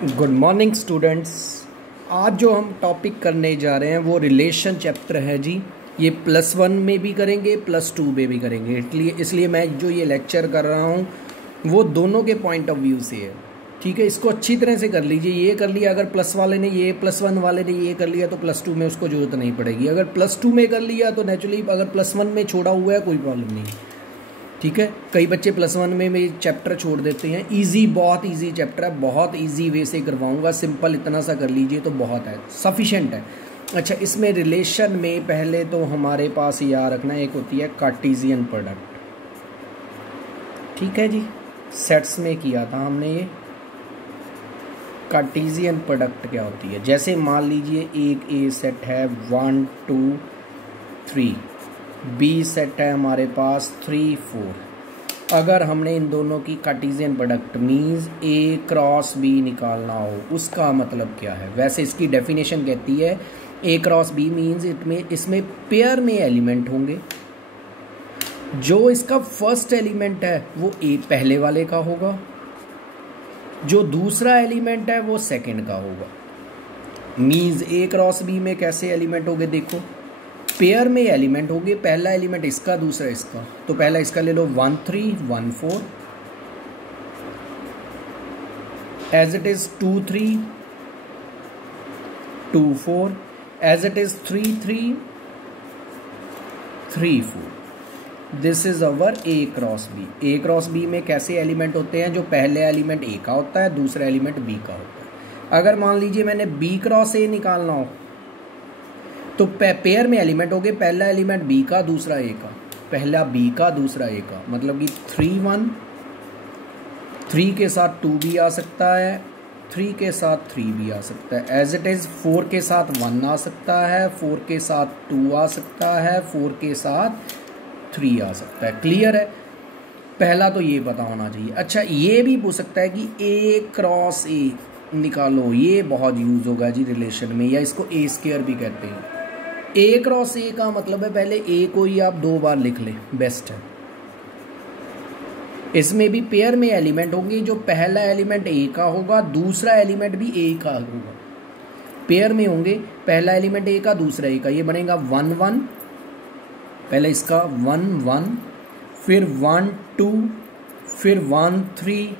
Good morning students. आज जो हम टॉपिक करने जा रहे हैं वो रिलेशन चैप्टर है जी। ये +1 में भी करेंगे +2 में भी करेंगे, इसलिए मैं जो ये लेक्चर कर रहा हूँ वो दोनों के पॉइंट ऑफ व्यू से है। ठीक है, इसको अच्छी तरह से कर लीजिए। ये कर लिया, अगर +1 वाले ने ये कर लिया तो +2 में उसको जरूरत नहीं पड़ेगी। अगर +2 में कर लिया तो नेचुरली, अगर +1 में छोड़ा हुआ है कोई प्रॉब्लम नहीं। ठीक है, कई बच्चे +1 में चैप्टर छोड़ देते हैं। इजी, बहुत इजी चैप्टर है, बहुत इजी वे से करवाऊंगा। सिंपल इतना सा कर लीजिए तो बहुत है, सफिशेंट है। अच्छा, इसमें रिलेशन में पहले तो हमारे पास याद रखना, एक होती है कार्टेशियन प्रोडक्ट। ठीक है जी, सेट्स में किया था हमने ये। कार्टेशियन प्रोडक्ट क्या होती है? जैसे मान लीजिए एक ए सेट है 1 2 3, बी सेट है हमारे पास 3 4। अगर हमने इन दोनों की कार्टेशियन प्रोडक्ट मीन्स ए क्रॉस बी निकालना हो, उसका मतलब क्या है? वैसे इसकी डेफिनेशन कहती है ए क्रॉस बी मीन्स इसमें पेयर में एलिमेंट होंगे। जो इसका फर्स्ट एलिमेंट है वो ए पहले वाले का होगा, जो दूसरा एलिमेंट है वो सेकंड का होगा। मीन्स ए क्रॉस बी में कैसे एलिमेंट होंगे? देखो, पेयर में एलिमेंट होंगे, पहला एलिमेंट इसका, दूसरा इसका। तो पहला इसका ले लो 1 3 1 4, as it is 2 3 2 4, as it is 3 3 3 4। This is our A cross B. A cross B में कैसे एलिमेंट होते हैं? जो पहले एलिमेंट ए का होता है, दूसरा एलिमेंट बी का होता है। अगर मान लीजिए मैंने बी क्रॉस ए निकालना हो तो पेयर में एलिमेंट हो गए, पहला एलिमेंट बी का, दूसरा ए का। पहला बी का, दूसरा ए का, मतलब कि 3 1, 3 के साथ 2 भी आ सकता है, 3 के साथ 3 भी आ सकता है। एज इट इज 4 के साथ 1 आ सकता है, 4 के साथ 2 आ सकता है, 4 के साथ 3 आ सकता है। क्लियर है? पहला तो ये पता होना चाहिए। अच्छा, ये भी पूछ सकता है कि ए क्रॉस ए निकालो, ये बहुत यूज होगा जी रिलेशन में, या इसको ए स्क्वायर भी कहते हैं। ए क्रॉस ए का मतलब है पहले ए को ही आप 2 बार लिख लें, बेस्ट है। इसमें भी पेयर में एलिमेंट होंगे, जो पहला एलिमेंट ए का होगा, दूसरा एलिमेंट भी ए का होगा। पेयर में होंगे, पहला एलिमेंट ए का, दूसरा ए का। ये बनेगा 1 1, पहले इसका 1 1, फिर 1 2, फिर 1 3,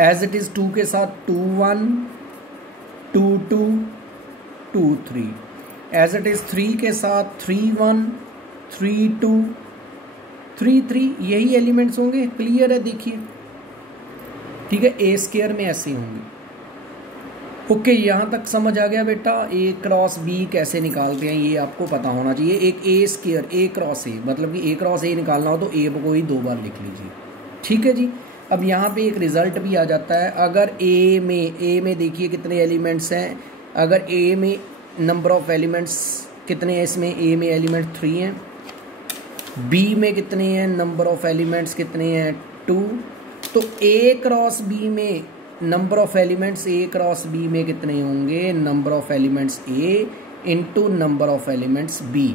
एज इट इज 2 के साथ 2 1 2 2 2 3, एज इट इज 3 के साथ 3 1 3 2 3 3। यही एलिमेंट्स होंगे। क्लियर है? देखिए, ठीक है, ए स्क्वायर में ऐसे होंगे। ओके, यहां तक समझ आ गया बेटा? ए क्रॉस बी कैसे निकालते हैं ये आपको पता होना चाहिए। एक ए स्क्वायर, ए क्रॉस ए, मतलब कि ए क्रॉस ए निकालना हो तो ए को ही 2 बार लिख लीजिए। ठीक है जी। अब यहाँ पे एक रिजल्ट भी आ जाता है। अगर ए में देखिए कितने एलिमेंट्स हैं। अगर ए में नंबर ऑफ एलिमेंट्स कितने हैं? इसमें ए में एलिमेंट 3 हैं। बी में कितने हैं? नंबर ऑफ एलिमेंट्स कितने हैं? 2। तो ए क्रॉस बी में number of elements, A cross B में कितने होंगे? Number of elements A into number of elements B.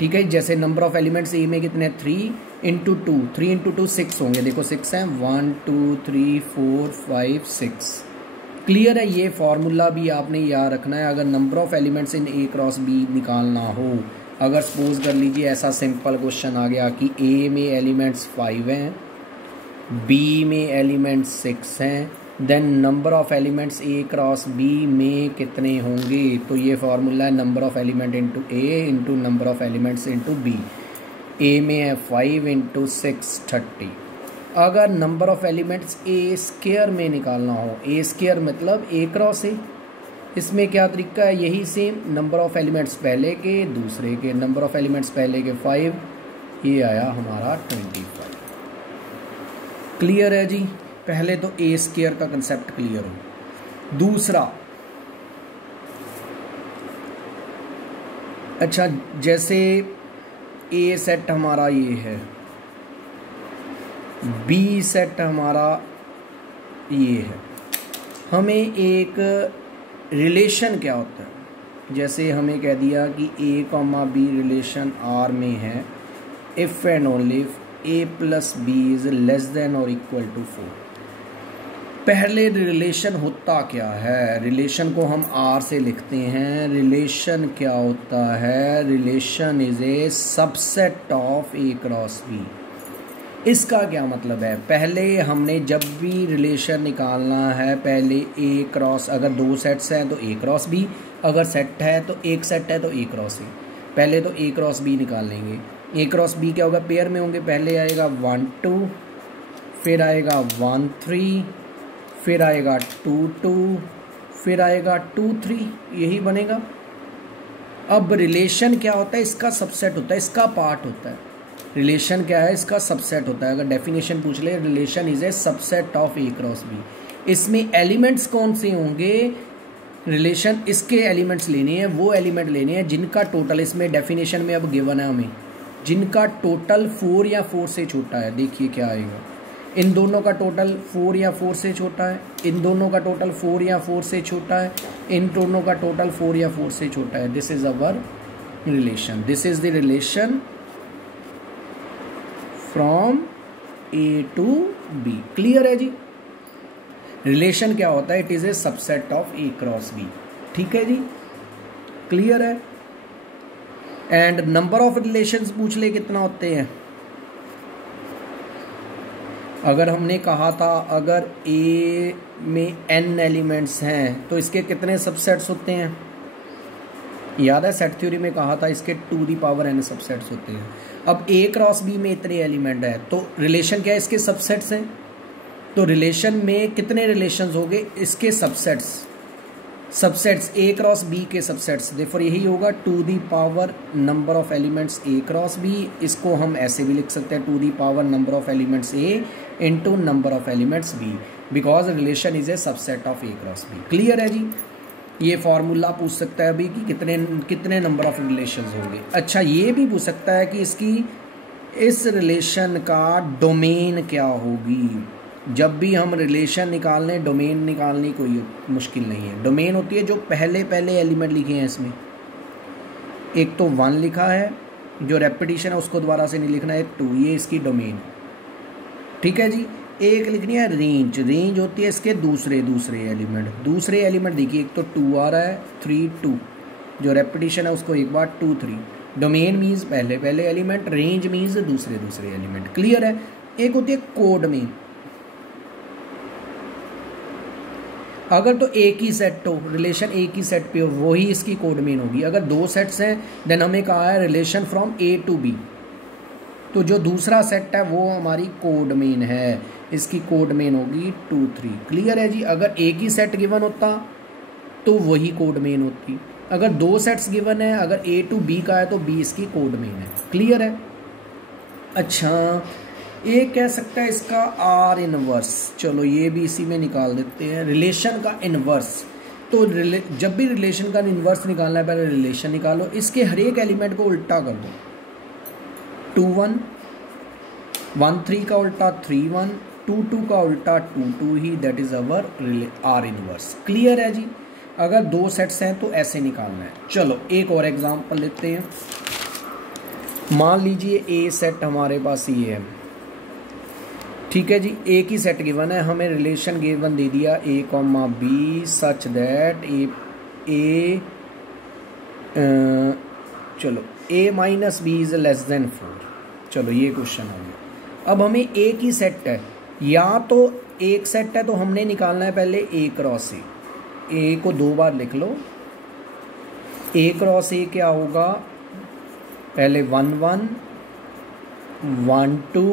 ठीक है, जैसे नंबर ऑफ एलिमेंट्स ए में कितने? 3 इंटू 2, 3 इंटू 2 6 होंगे। देखो 6 हैं, 1 2 3 4 5 6। क्लियर है? ये फॉर्मूला भी आपने याद रखना है अगर number of elements in A cross B निकालना हो। अगर सपोज कर लीजिए ऐसा सिंपल क्वेश्चन आ गया कि ए में एलिमेंट्स 5 हैं, बी में एलिमेंट्स 6 हैं, then number of elements A cross B में कितने होंगे? तो ये फॉर्मूला है number of element into A into number of elements into B. A में है 5 इंटू 6 30। अगर number of elements A square में निकालना हो, ए स्क्वायर मतलब ए क्रॉस ए, इसमें क्या तरीका है? यही सेम, नंबर ऑफ एलिमेंट्स पहले के, दूसरे के। नंबर ऑफ एलिमेंट्स पहले के 5, ये आया हमारा 25। क्लियर है जी? पहले तो ए स्क्वायर का कंसेप्ट क्लियर हो। दूसरा, अच्छा, जैसे ए सेट हमारा ये है, बी सेट हमारा ये है। हमें एक रिलेशन क्या होता है? जैसे हमें कह दिया कि ए कॉमा बी रिलेशन आर में है, if and only if a plus b is less than or equal to 4। पहले रिलेशन होता क्या है, रिलेशन को हम आर से लिखते हैं। रिलेशन क्या होता है, relation is a subset of A cross B. इसका क्या मतलब है, पहले हमने जब भी रिलेशन निकालना है पहले ए क्रॉस, अगर दो सेट्स हैं तो ए क्रॉस बी, अगर सेट है तो एक सेट है तो ए क्रॉस ए। पहले तो ए क्रॉस बी निकाल लेंगे। ए क्रॉस बी क्या होगा, पेयर में होंगे। पहले आएगा 1 2, फिर आएगा 1 3, फिर आएगा 2 2, फिर आएगा 2 3, यही बनेगा। अब रिलेशन क्या होता है, इसका सबसेट होता है, इसका पार्ट होता है। रिलेशन क्या है, इसका सबसेट होता है। अगर डेफिनेशन पूछ ले, relation is a subset of A cross B. इसमें एलिमेंट्स कौन से होंगे, रिलेशन इसके एलिमेंट्स लेने हैं, वो एलिमेंट लेने हैं जिनका टोटल, इसमें डेफिनेशन में अब गिवन है हमें, जिनका टोटल 4 या 4 से छोटा है। देखिए क्या आएगा, इन दोनों का टोटल 4 या 4 से छोटा है, इन दोनों का टोटल 4 या 4 से छोटा है, इन दोनों का टोटल 4 या 4 से छोटा है। This is our relation, this is the relation from A to B. Clear है जी। रिलेशन क्या होता है, it is a subset of A cross B. ठीक है जी, क्लियर है। एंड नंबर ऑफ रिलेशंस पूछ ले कितना होते हैं। अगर हमने कहा था अगर ए में n एलिमेंट्स हैं तो इसके कितने सबसेट्स होते हैं, याद है सेट थ्योरी में कहा था इसके 2 दी पावर n सबसेट्स होते हैं। अब ए क्रॉस बी में इतने एलिमेंट है तो रिलेशन क्या है, इसके सबसेट्स हैं। तो रिलेशन में कितने रिलेशंस हो गए, इसके सबसेट्स ए क्रॉस बी के सबसेट्स, देयरफॉर यही होगा 2 the power number of elements A cross B. इसको हम ऐसे भी लिख सकते हैं 2 the power number of elements A into number of elements B, because relation is a subset of A cross B. Clear है जी। ये फॉर्मूला पूछ सकता है अभी कि कितने नंबर ऑफ रिलेशंस होंगे। अच्छा, ये भी पूछ सकता है कि इसकी इस रिलेशन का डोमेन क्या होगी। जब भी हम रिलेशन निकालने, डोमेन निकालनी कोई मुश्किल नहीं है। डोमेन होती है जो पहले एलिमेंट लिखे हैं इसमें, एक तो 1 लिखा है, जो रेपिटेशन है उसको दोबारा से नहीं लिखना है, 2, ये इसकी डोमेन। ठीक है जी। एक लिखनी है रेंज होती है इसके दूसरे एलिमेंट देखिए, एक तो 2 आ रहा है, 3 2, जो रेपिटेशन है उसको एक बार 2 3। डोमेन मीन्स पहले एलिमेंट, रेंज मीन्स दूसरे एलिमेंट। क्लियर है। एक होती है कोड में, अगर तो एक ही सेट हो, रिलेशन एक ही सेट पे हो, वही इसकी कोड मेन होगी। अगर 2 सेट्स हैं देन हमें कहा है relation from A to B, तो जो दूसरा सेट है वो हमारी कोड मेन है, इसकी कोड मेन होगी 2 3। क्लियर है जी। अगर एक ही सेट गिवन होता तो वही कोड मेन होती। अगर 2 सेट्स गिवन है, अगर ए टू बी का है तो बी इसकी कोड मेन है। क्लियर है। अच्छा, ये कह सकता है इसका आर इनवर्स, चलो ये भी इसी में निकाल देते हैं। रिलेशन का इनवर्स, तो जब भी रिलेशन का इनवर्स निकालना है पहले रिलेशन निकालो, इसके हर एक एलिमेंट को उल्टा कर दो। 2 1, 1 3 का उल्टा 3 1, 2 2 का उल्टा 2 2 ही, that is our R inverse. Clear है जी। अगर 2 सेट्स हैं तो ऐसे निकालना है। चलो एक और एग्जांपल लेते हैं। मान लीजिए ए सेट हमारे पास ये है, ठीक है जी। एक ही सेट गिवन है, हमें रिलेशन गिवन दे दिया A comma B such that A चलो A minus B is less than 4। चलो ये क्वेश्चन हो गया। अब हमें एक ही सेट है, या तो एक सेट है तो हमने निकालना है पहले ए क्रॉस ए को 2 बार लिख लो। ए क्रॉस ए क्या होगा, पहले 1 1 1 2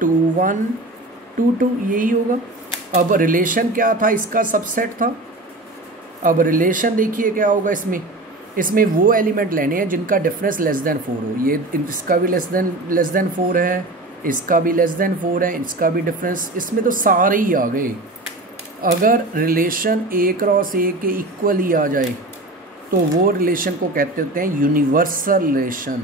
2 1 2 2, यही होगा। अब रिलेशन क्या था, इसका सबसेट था। अब रिलेशन देखिए क्या होगा, इसमें वो एलिमेंट लेने हैं जिनका डिफरेंस लेस देन 4 हो। ये इसका भी लेस देन 4 है, इसका भी लेस देन 4 है, इसका भी डिफरेंस, इसमें तो सारे ही आ गए। अगर रिलेशन ए क्रॉस ए के इक्वल ही आ जाए तो वो रिलेशन को कहते होते हैं यूनिवर्सल रिलेशन।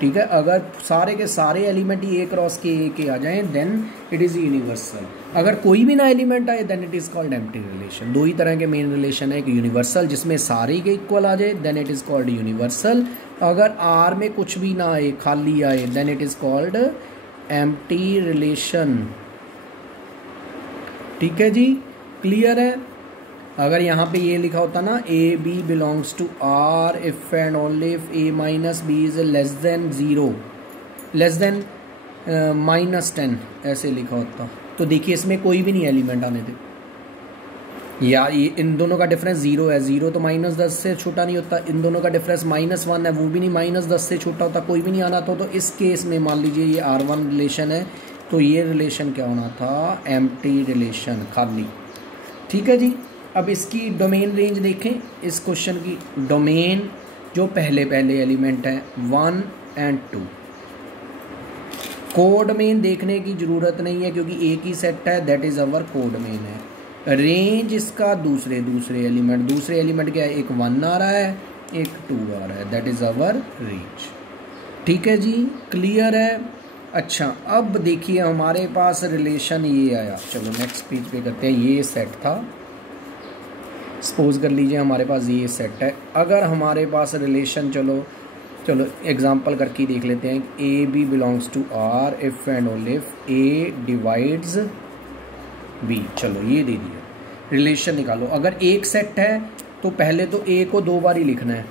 ठीक है, अगर सारे के सारे एलिमेंट ही ए क्रॉस के ए के आ जाएं देन इट इज़ यूनिवर्सल। अगर कोई भी ना एलिमेंट आए then it is called empty relation. 2 ही तरह के मेन रिलेशन है, एक यूनिवर्सल जिसमें सारे के इक्वल आ जाए then it is called universal. अगर आर में कुछ भी ना आए, खाली आए, then it is called empty relation. ठीक है जी, क्लियर है। अगर यहाँ पे ये लिखा होता ना A B belongs to R if and only if A minus B is less than 0, less than -10, ऐसे लिखा होता तो देखिए इसमें कोई भी नहीं एलिमेंट आने थे, या ये इन दोनों का डिफरेंस 0 है, 0 तो -10 से छोटा नहीं होता, इन दोनों का डिफरेंस -1 है, वो भी नहीं -10 से छोटा होता, कोई भी नहीं आना था। तो इस केस में मान लीजिए ये R1 रिलेशन है, तो ये रिलेशन क्या होना था, एम्प्टी रिलेशन, खाली। ठीक है जी। अब इसकी डोमेन रेंज देखें, इस क्वेश्चन की डोमेन जो पहले एलिमेंट हैं 1 और 2, कोडमेन देखने की ज़रूरत नहीं है क्योंकि एक ही सेट है, दैट इज़ अवर कोडमेन है। रेंज इसका दूसरे एलिमेंट क्या है, एक 1 आ रहा है, एक 2 आ रहा है, दैट इज़ अवर रेंज। ठीक है जी, क्लियर है। अच्छा, अब देखिए हमारे पास रिलेशन ये आया, चलो नेक्स्ट पेज पे करते हैं। ये सेट था, सपोज कर लीजिए हमारे पास ये सेट है। अगर हमारे पास रिलेशन चलो एग्जांपल करके देख लेते हैं। A B belongs to R if and only if A divides B, चलो ये दे दिया, रिलेशन निकालो। अगर एक सेट है तो पहले तो ए को 2 बार ही लिखना है,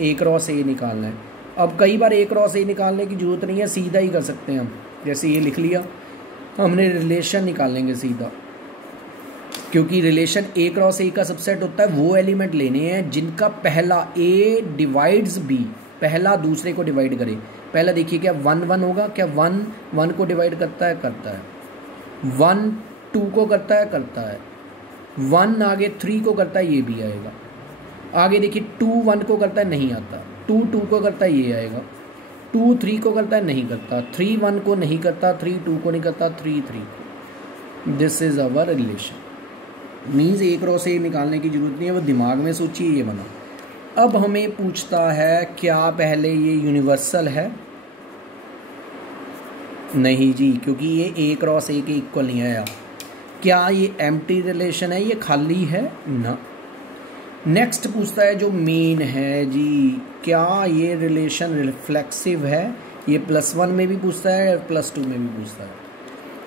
ए क्रॉस ए निकालना है। अब कई बार ए क्रॉस ए निकालने की जरूरत नहीं है, सीधा ही कर सकते हैं हम, जैसे ये लिख लिया, हमने रिलेशन निकालेंगे सीधा, क्योंकि रिलेशन ए क्रॉस ए का सबसेट होता है। वो एलिमेंट लेने हैं जिनका पहला ए डिवाइड्स बी, पहला दूसरे को डिवाइड करे। पहला देखिए क्या 1 1 होगा, क्या 1 1 को डिवाइड करता है, 1 2 को करता है, 1 आगे 3 को करता है, ये भी आएगा। आगे देखिए 2 1 को करता है, नहीं आता, 2 2 को करता है, ये आएगा। 2 3 को करता है, नहीं करता, 3 1 को नहीं करता, 3 2 को नहीं करता, 3 3 को। This is our relation. Means A cross ए निकालने की जरूरत नहीं है, वो दिमाग में सोचिए, ये बना। अब हमें पूछता है क्या पहले ये यूनिवर्सल है, नहीं जी, क्योंकि ये ए क्रॉस ए के इक्वल नहीं आया। क्या ये एम्प्टी रिलेशन है, ये खाली है ना। नेक्स्ट पूछता है जो मेन है जी, क्या ये रिलेशन रिफ्लेक्सिव है, ये +1 में भी पूछता है और +2 में भी पूछता है।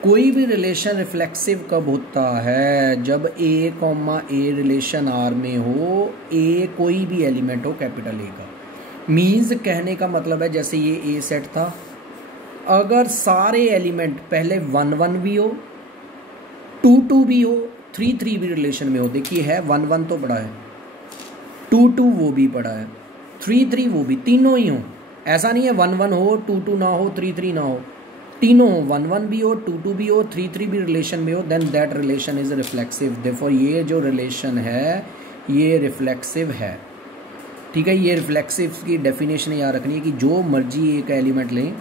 कोई भी रिलेशन रिफ्लेक्सिव कब होता है, जब ए रिलेशन आर में हो, ए कोई भी एलिमेंट हो कैपिटल ए का। मीन्स कहने का मतलब है जैसे ये ए सेट था, अगर सारे एलिमेंट पहले 1 1 भी हो, 2 2 भी हो, 3 3 भी रिलेशन में हो। देखिए है 1 1 तो पड़ा है, 2 2 वो भी पड़ा है, 3 3 वो भी, तीनों ही हो। ऐसा नहीं है 1 1 हो, 2 2 ना हो, 3 3 ना हो, तीनों 1 1 भी हो, 2 2 भी हो, 3 3 भी रिलेशन में हो, then that relation is reflexive. Therefore ये जो रिलेशन है ये रिफ्लेक्सिव है। ठीक है, ये रिफ्लेक्सिव की डेफिनेशन याद रखनी है कि जो मर्जी एक एलिमेंट लें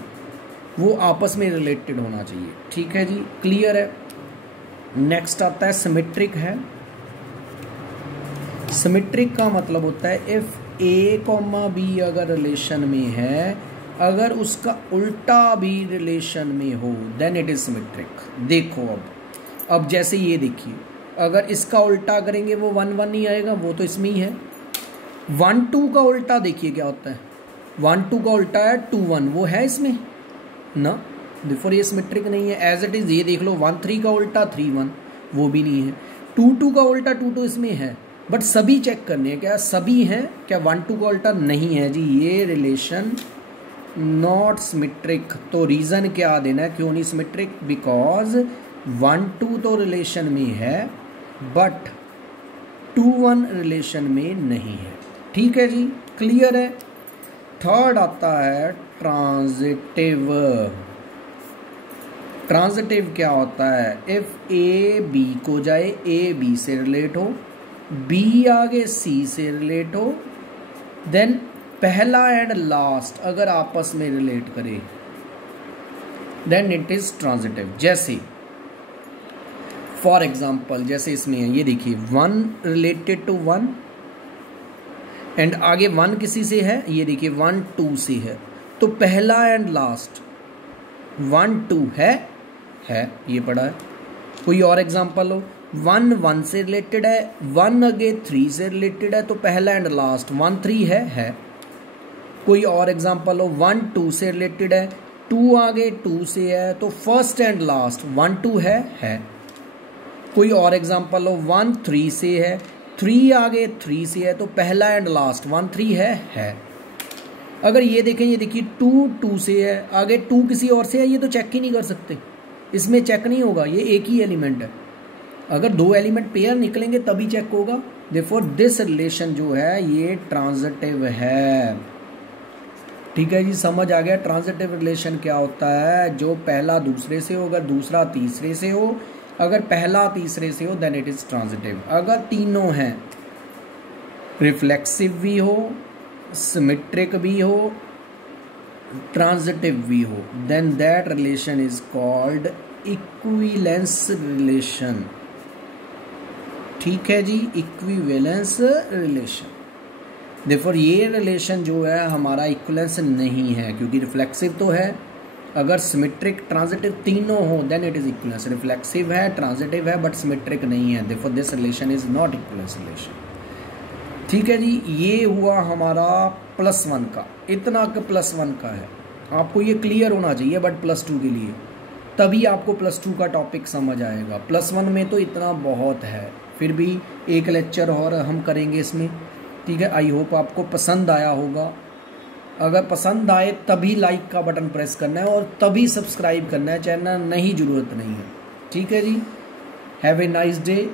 वो आपस में रिलेटेड होना चाहिए। ठीक है जी, क्लियर है। नेक्स्ट आता है सिमेट्रिक है। सिमेट्रिक का मतलब होता है इफ ए कॉमा बी अगर रिलेशन में है, अगर उसका उल्टा भी रिलेशन में हो, देन इट इज सिमेट्रिक। देखो अब जैसे ये देखिए, अगर इसका उल्टा करेंगे वो 1 1 नहीं आएगा, वो तो इसमें ही है। 1 2 का उल्टा देखिए क्या होता है, 1 2 का उल्टा है 2 1, वो है इसमें ना, देयरफॉर ये सिमेट्रिक नहीं है। एज इट इज ये देख लो, 1 3 का उल्टा 3 1, वो भी नहीं है। 2 2 का उल्टा 2 2 इसमें है, बट सभी चेक करने हैं, क्या सभी हैं, क्या 1 2 का उल्टा नहीं है जी, ये रिलेशन नॉट सिमेट्रिक। तो रीज़न क्या देना है क्यों नहीं सिमेट्रिक, बिकॉज 1 2 तो रिलेशन में है बट 2 1 रिलेशन में नहीं है। ठीक है जी, क्लियर है। थर्ड आता है ट्रांजिटिव। ट्रांजिटिव क्या होता है, इफ ए बी को जाए, ए बी से रिलेट हो, बी आगे सी से रिलेट हो, देन पहला एंड लास्ट अगर आपस में रिलेट करे, देन इट इज ट्रांजिटिव। जैसे फॉर एग्जाम्पल जैसे इसमें है, ये देखिए 1 रिलेटेड टू 1 एंड आगे 1 किसी से है, ये देखिए 1 2 से है, तो पहला एंड लास्ट 1 2 है, ये पड़ा है। कोई और एग्जाम्पल हो, 1 1 से रिलेटेड है, 1 आगे 3 से रिलेटेड है, तो पहला एंड लास्ट 1 3 है। कोई और एग्जाम्पल हो, 1 2 से रिलेटेड है, 2 आगे 2 से है, तो फर्स्ट एंड लास्ट 1 2 है। कोई और एग्जांपल हो, 1 3 से है, 3 आगे 3 से है, तो पहला एंड लास्ट 1 3 है। अगर ये देखें, ये देखिए 2 2 से है, आगे 2 किसी और से है, ये तो चेक ही नहीं कर सकते, इसमें चेक नहीं होगा, ये एक ही एलिमेंट है। अगर 2 एलिमेंट पेयर निकलेंगे तभी चेक होगा। देयरफॉर दिस रिलेशन जो है ये ट्रांजिटिव है। ठीक है जी, समझ आ गया ट्रांजिटिव रिलेशन क्या होता है? जो पहला दूसरे से हो, अगर दूसरा तीसरे से हो, अगर पहला तीसरे से हो देन इट इज ट्रांजिटिव। अगर तीनों हैं, रिफ्लेक्सिव भी हो, सिमेट्रिक भी हो, ट्रांजिटिव भी हो, then that relation is called equivalence relation. ठीक है जी, इक्विवेलेंस रिलेशन। देयरफॉर ये रिलेशन जो है हमारा इक्विवेलेंस नहीं है, क्योंकि रिफ्लेक्सिव तो है। अगर सिमेट्रिक ट्रांजिटिव तीनों हो then it is equivalence. Reflexive है, ट्रांजिटिव है, बट सिमेट्रिक नहीं है, therefore this relation is not equivalence relation. ठीक है जी, ये हुआ हमारा +1 का, इतना +1 का है। आपको ये क्लियर होना चाहिए बट +2 के लिए, तभी आपको +2 का टॉपिक समझ आएगा। +1 में तो इतना बहुत है, फिर भी एक लेक्चर और हम करेंगे इसमें। ठीक है, आई होप आपको पसंद आया होगा। अगर पसंद आए तभी लाइक का बटन प्रेस करना है और तभी सब्सक्राइब करना है, चैनल नहीं ज़रूरत नहीं है। ठीक है जी, हैव ए नाइस डे।